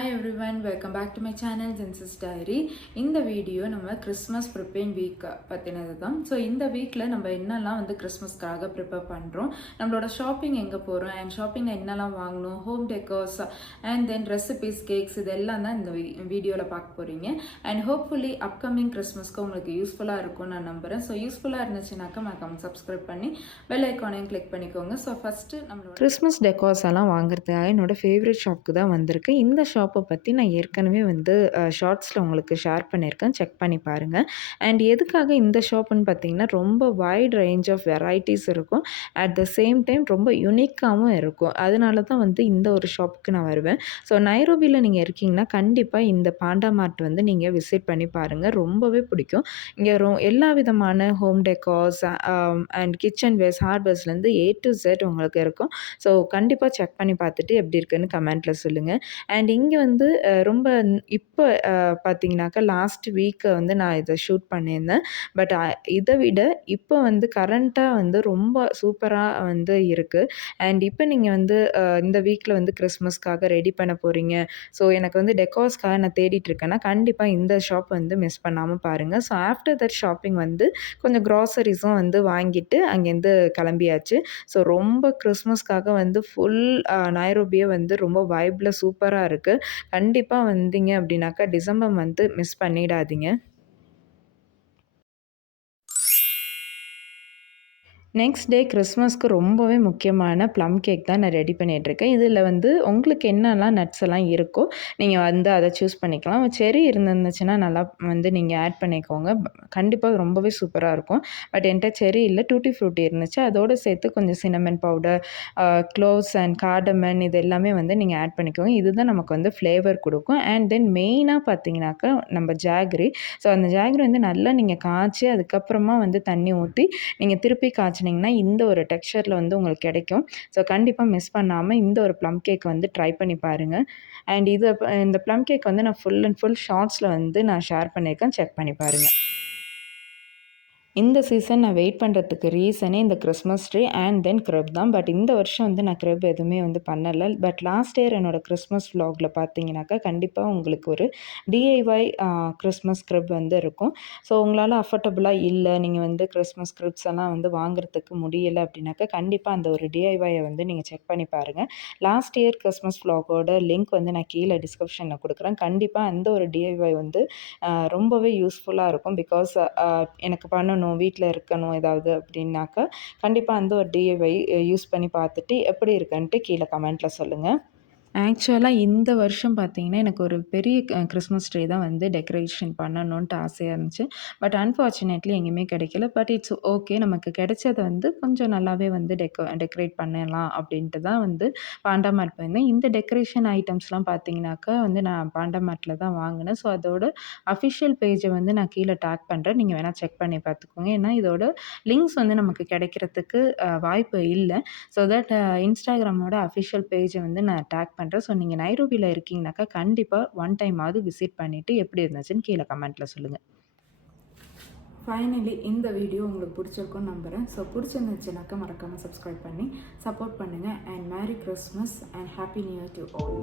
Hi everyone, welcome back to my channel Jensis Diary. இந்த video நம்ம Christmas preparing week பற்றினது தான். So இந்த வீக்கில் நம்ம என்னெல்லாம் வந்து கிறிஸ்மஸ்க்காக ப்ரிப்பேர் பண்ணுறோம், நம்மளோட ஷாப்பிங் எங்கே போகிறோம் அண்ட் ஷாப்பிங்கில் என்னெல்லாம் வாங்கணும், home decors and then recipes, cakes இதெல்லாம் தான் இந்த வீடியோவில் பார்க்க போகிறீங்க. அண்ட் ஹோப்ஃபுல்லி அப்கமிங் கிறிஸ்மஸ்க்கு உங்களுக்கு யூஸ்ஃபுல்லாக இருக்கும்னு நான் நம்புகிறேன். ஸோ யூஸ்ஃபுல்லாக இருந்துச்சுனாக்கா மறக்காம சப்ஸ்கிரைப் பண்ணி பெல் ஐக்கானையும் கிளிக் பண்ணிக்கோங்க. ஸோ ஃபஸ்ட்டு நம்மளோட கிறிஸ்மஸ் டெக்கர்ஸ் எல்லாம் வாங்குறதுக்காக என்னோட ஃபேவரட் ஷாப்புக்கு தான் வந்திருக்கு. இந்த ஷாப்பை பற்றி நான் ஏற்கனவே வந்து ஷார்ட்ஸில் உங்களுக்கு ஷேர் பண்ணியிருக்கேன், செக் பண்ணி பாருங்கள். அண்ட் எதுக்காக இந்த ஷாப்புன்னு பார்த்தீங்கன்னா ரொம்ப வைட் ரேஞ்ச் ஆஃப் வெரைட்டிஸ் இருக்கும், அட் த சேம் டைம் ரொம்ப யுனிக்காகவும் இருக்கும். அதனால தான் வந்து இந்த ஒரு ஷாப்புக்கு நான் வருவேன். ஸோ நைரோபியில் நீங்கள் இருக்கீங்கன்னா கண்டிப்பாக இந்த பாண்டா மார்ட் வந்து நீங்கள் விசிட் பண்ணி பாருங்கள், ரொம்பவே பிடிக்கும். இங்கே எல்லா விதமான home decors and kitchen wares, ஹார்ட்வேர்ஸ்லேருந்து A to Z உங்களுக்கு இருக்கும். ஸோ கண்டிப்பாக செக் பண்ணி பார்த்துட்டு எப்படி இருக்குன்னு கமெண்ட்டில் சொல்லுங்கள். அண்ட் இங்கே வந்து ரொம்ப இப்போ பார்த்தீங்கன்னாக்கா லாஸ்ட் வீக் வந்து நான் இதை ஷூட் பண்ணியிருந்தேன். பட் இதை விட இப்போ வந்து கரண்ட்டாக வந்து ரொம்ப சூப்பராக வந்து இருக்குது. அண்ட் இப்போ நீங்கள் வந்து இந்த வீக்கில் வந்து கிறிஸ்மஸ்க்காக ரெடி பண்ண போகிறீங்க, ஸோ எனக்கு வந்து டெக்கார்ஸ்க்காக நான் தேடிட்டு இருக்கேன்னா கண்டிப்பாக இந்த ஷாப் வந்து மிஸ் பண்ணாமல் பாருங்கள். ஸோ ஆஃப்டர் தட் ஷாப்பிங் வந்து கொஞ்சம் க்ராசரிஸும் வந்து வாங்கிட்டு அங்கேருந்து கிளம்பியாச்சு. ஸோ ரொம்ப கிறிஸ்மஸ்க்காக வந்து ஃபுல் நைரோபியே வந்து ரொம்ப வைப்பில் சூப்பராக இருக்குது. கண்டிப்பாக வந்தீங்க அப்படின்னாக்கா டிசம்பர் மந்த்து மிஸ் பண்ணிடாதீங்க. நெக்ஸ்ட் டே கிறிஸ்மஸ்க்கு ரொம்பவே முக்கியமான ப்ளம் கேக் தான் நான் ரெடி பண்ணிகிட்ருக்கேன். இதில் வந்து உங்களுக்கு என்னெல்லாம் நட்ஸ் எல்லாம் இருக்கோ நீங்கள் வந்து அதை சூஸ் பண்ணிக்கலாம். செர்ரி இருந்துச்சுன்னா நல்லா வந்து நீங்கள் ஆட் பண்ணிக்கோங்க, கண்டிப்பாக ரொம்பவே சூப்பராக இருக்கும். பட் என்கிட்ட செர்ரி இல்லை, டூட்டி ஃப்ரூட்டி இருந்துச்சு. அதோடு சேர்த்து கொஞ்சம் cinnamon powder, gloves and cardamom இது எல்லாமே வந்து நீங்கள் ஆட் பண்ணிக்கோங்க. இதுதான் நமக்கு வந்து ஃப்ளேவர் கொடுக்கும். அண்ட் தென் மெயினாக பார்த்தீங்கன்னாக்கா நம்ம ஜாகரி. ஸோ அந்த ஜாகரி வந்து நல்லா நீங்கள் காய்ச்சி அதுக்கப்புறமா வந்து தண்ணி ஊற்றி நீங்கள் திருப்பி காய்ச்சினிங்கன்னா இந்த ஒரு டெக்ஸ்சரில் வந்து உங்களுக்கு கிடைக்கும். ஸோ கண்டிப்பாக மிஸ் பண்ணாமல் இந்த ஒரு ப்ளம் கேக் வந்து ட்ரை பண்ணி பாருங்கள். அண்ட் இந்த ப்ளம் கேக் வந்து நான் ஃபுல் அண்ட் ஃபுல் ஷார்ட்ஸில் வந்து நான் ஷேர் பண்ணியிருக்கேன், செக் பண்ணி பாருங்கள். இந்த சீசன் நான் வெயிட் பண்ணுறதுக்கு ரீசனே இந்த கிறிஸ்மஸ் ட்ரீ அண்ட் தென் க்ரெப் தான். பட் இந்த வருஷம் வந்து நான் க்ரெப் எதுவுமே வந்து பண்ணலை. பட் லாஸ்ட் இயர் என்னோடய கிறிஸ்மஸ் vlogல பார்த்தீங்கன்னாக்கா கண்டிப்பாக உங்களுக்கு ஒரு DIY கிறிஸ்மஸ் க்ரெப் வந்து இருக்கும். ஸோ உங்களால் அஃபோர்டபுளாக இல்லை, நீங்கள் வந்து கிறிஸ்மஸ் க்ரெப்ஸ் எல்லாம் வந்து வாங்குறதுக்கு முடியலை அப்படின்னாக்கா கண்டிப்பாக அந்த ஒரு DIYயை வந்து நீங்கள் செக் பண்ணி பாருங்கள். லாஸ்ட் இயர் கிறிஸ்மஸ் vlogோட லிங்க் வந்து நான் கீழே டிஸ்கிரிப்ஷனில் கொடுக்குறேன். கண்டிப்பாக அந்த ஒரு DIY வந்து ரொம்பவே யூஸ்ஃபுல்லாக இருக்கும். பிகாஸ் எனக்கு பண்ணணும், வீட்டில் இருக்கணும் ஏதாவது அப்படின்னாக்கா கண்டிப்பாக அந்த ஒரு DIY யூஸ் பண்ணி பார்த்துட்டு எப்படி இருக்குன்ட்டு கீழே கமெண்ட்டில் சொல்லுங்கள். ஆக்சுவலாக இந்த வருஷம் பார்த்தீங்கன்னா எனக்கு ஒரு பெரிய கிறிஸ்மஸ் ட்ரீ தான் வந்து டெக்கரேஷன் பண்ணணுன்ட்டு ஆசையாக இருந்துச்சு. பட் அன்ஃபார்ச்சுனேட்லி எங்கேயுமே கிடைக்கல. பட் இட்ஸ் ஓகே, நமக்கு கிடைச்சது வந்து கொஞ்சம் நல்லாவே வந்து டெக்கரேட் பண்ணலாம் அப்படின்ட்டு தான் வந்து பாண்டா மார்ட் போயிருந்தேன். இந்த டெக்கரேஷன் ஐட்டம்ஸ்லாம் பார்த்தீங்கன்னாக்கா வந்து நான் பாண்டா மார்ட்டில் தான் வாங்கினேன். ஸோ அதோட அஃபிஷியல் பேஜை வந்து நான் கீழே டேக் பண்ணுறேன், நீங்கள் வேணால் செக் பண்ணி பார்த்துக்கோங்க. ஏன்னா இதோட லிங்க்ஸ் வந்து நமக்கு கிடைக்கிறதுக்கு வாய்ப்பு இல்லை. ஸோ தட் இன்ஸ்டாகிராமோட அஃபிஷியல் பேஜை வந்து நான் டேக் பண்ணுறேன். ஸோ நீங்கள் நைரோபியில் இருக்கீங்கனாக்கா கண்டிப்பாக ஒன் டைமாவது விசிட் பண்ணிவிட்டு எப்படி இருந்துச்சுன்னு கீழே கமெண்ட்டில் சொல்லுங்கள். ஃபைனலி இந்த வீடியோ உங்களுக்கு பிடிச்சிருக்குன்னு நம்புகிறேன். ஸோ பிடிச்சிருந்துச்சுனாக்கா மறக்காமல் சப்ஸ்கிரைப் பண்ணி சப்போர்ட் பண்ணுங்கள். And merry Christmas and happy new year to all.